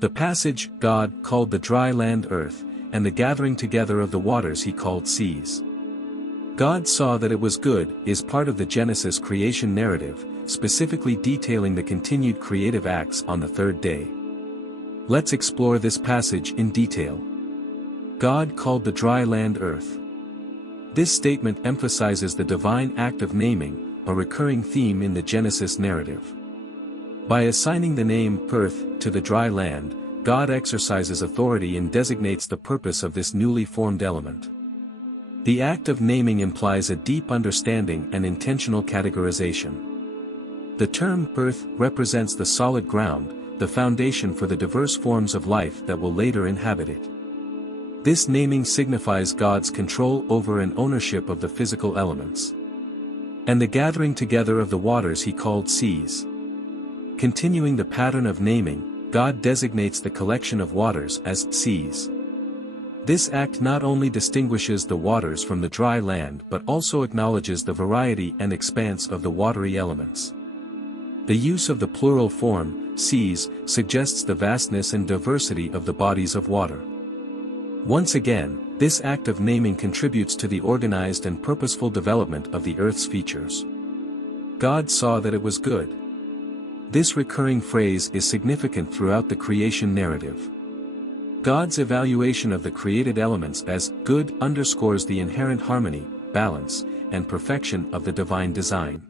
The passage, God called the dry land earth, and the gathering together of the waters he called seas. God saw that it was good, is part of the Genesis creation narrative, specifically detailing the continued creative acts on the third day. Let's explore this passage in detail. God called the dry land earth. This statement emphasizes the divine act of naming, a recurring theme in the Genesis narrative. By assigning the name earth to the dry land, God exercises authority and designates the purpose of this newly formed element. The act of naming implies a deep understanding and intentional categorization. The term earth represents the solid ground, the foundation for the diverse forms of life that will later inhabit it. This naming signifies God's control over and ownership of the physical elements. And the gathering together of the waters he called seas. Continuing the pattern of naming, God designates the collection of waters as seas. This act not only distinguishes the waters from the dry land but also acknowledges the variety and expanse of the watery elements. The use of the plural form, seas, suggests the vastness and diversity of the bodies of water. Once again, this act of naming contributes to the organized and purposeful development of the earth's features. God saw that it was good. This recurring phrase is significant throughout the creation narrative. God's evaluation of the created elements as good underscores the inherent harmony, balance, and perfection of the divine design.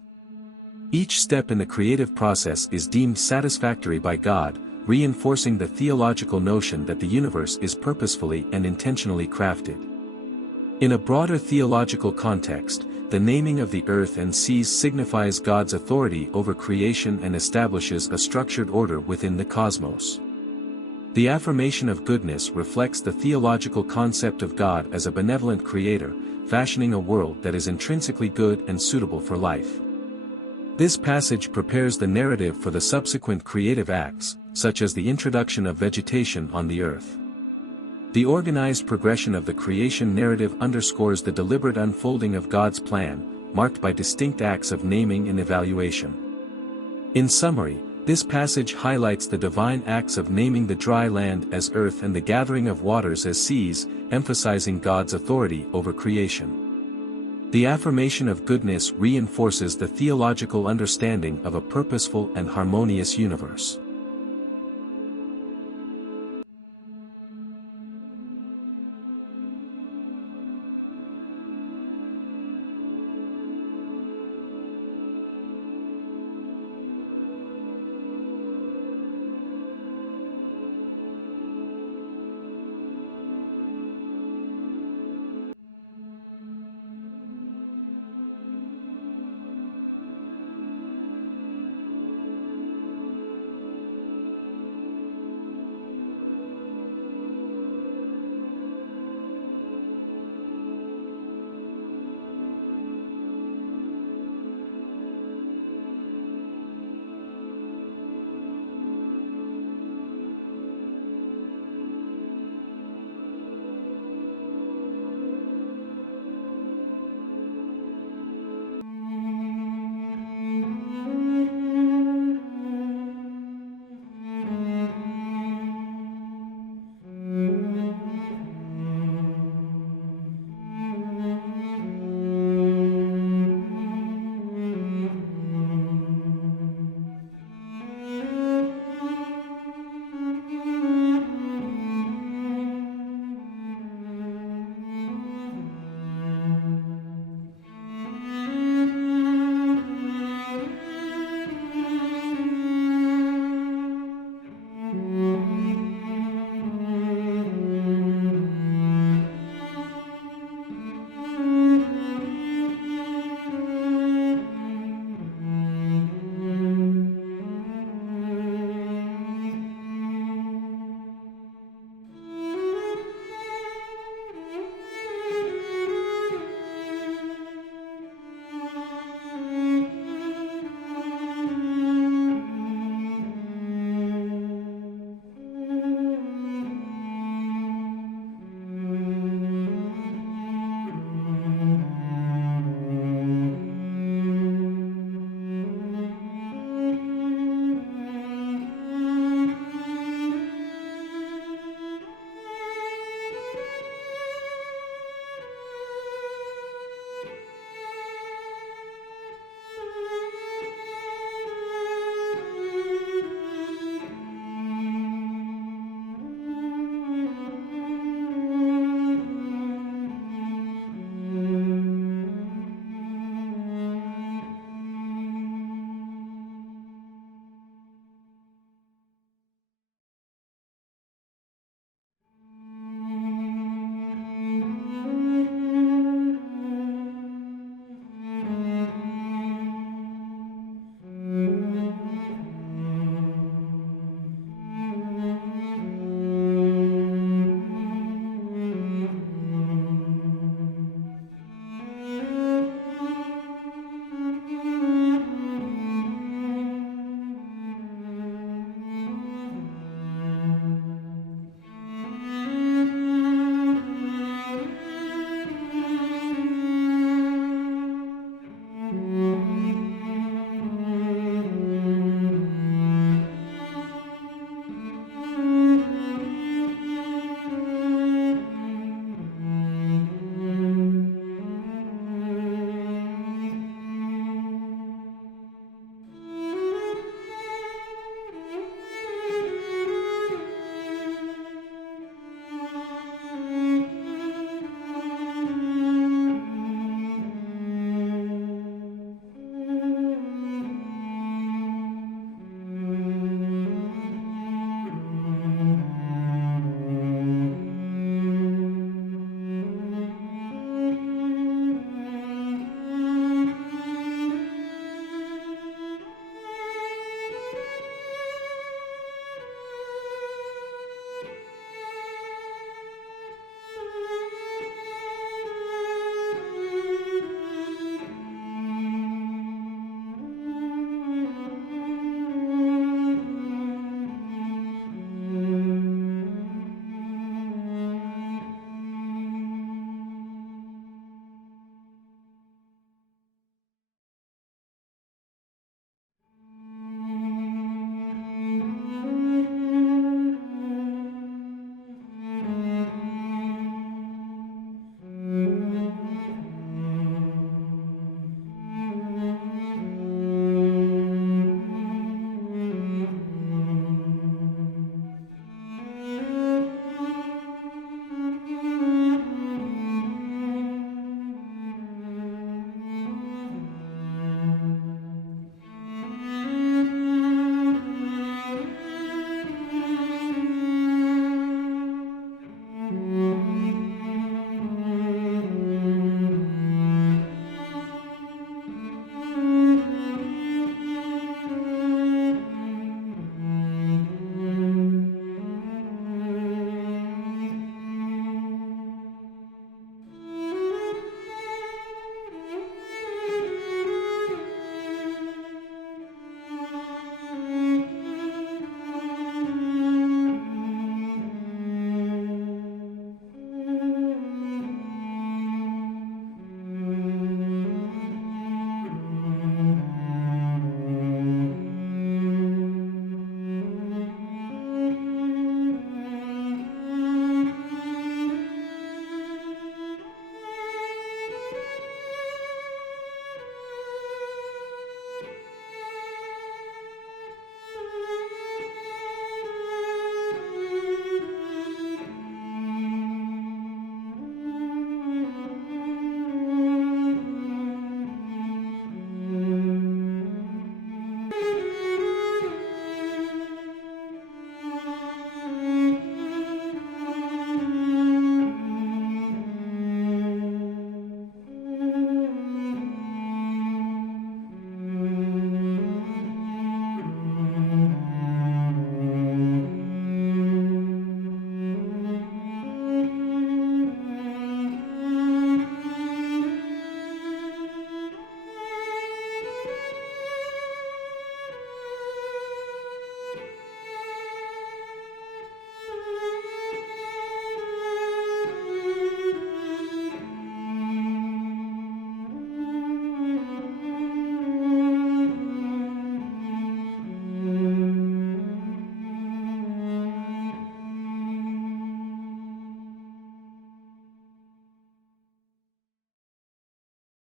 Each step in the creative process is deemed satisfactory by God, reinforcing the theological notion that the universe is purposefully and intentionally crafted. In a broader theological context, the naming of the earth and seas signifies God's authority over creation and establishes a structured order within the cosmos. The affirmation of goodness reflects the theological concept of God as a benevolent creator, fashioning a world that is intrinsically good and suitable for life. This passage prepares the narrative for the subsequent creative acts, such as the introduction of vegetation on the earth. The organized progression of the creation narrative underscores the deliberate unfolding of God's plan, marked by distinct acts of naming and evaluation. In summary, this passage highlights the divine acts of naming the dry land as earth and the gathering of waters as seas, emphasizing God's authority over creation. The affirmation of goodness reinforces the theological understanding of a purposeful and harmonious universe.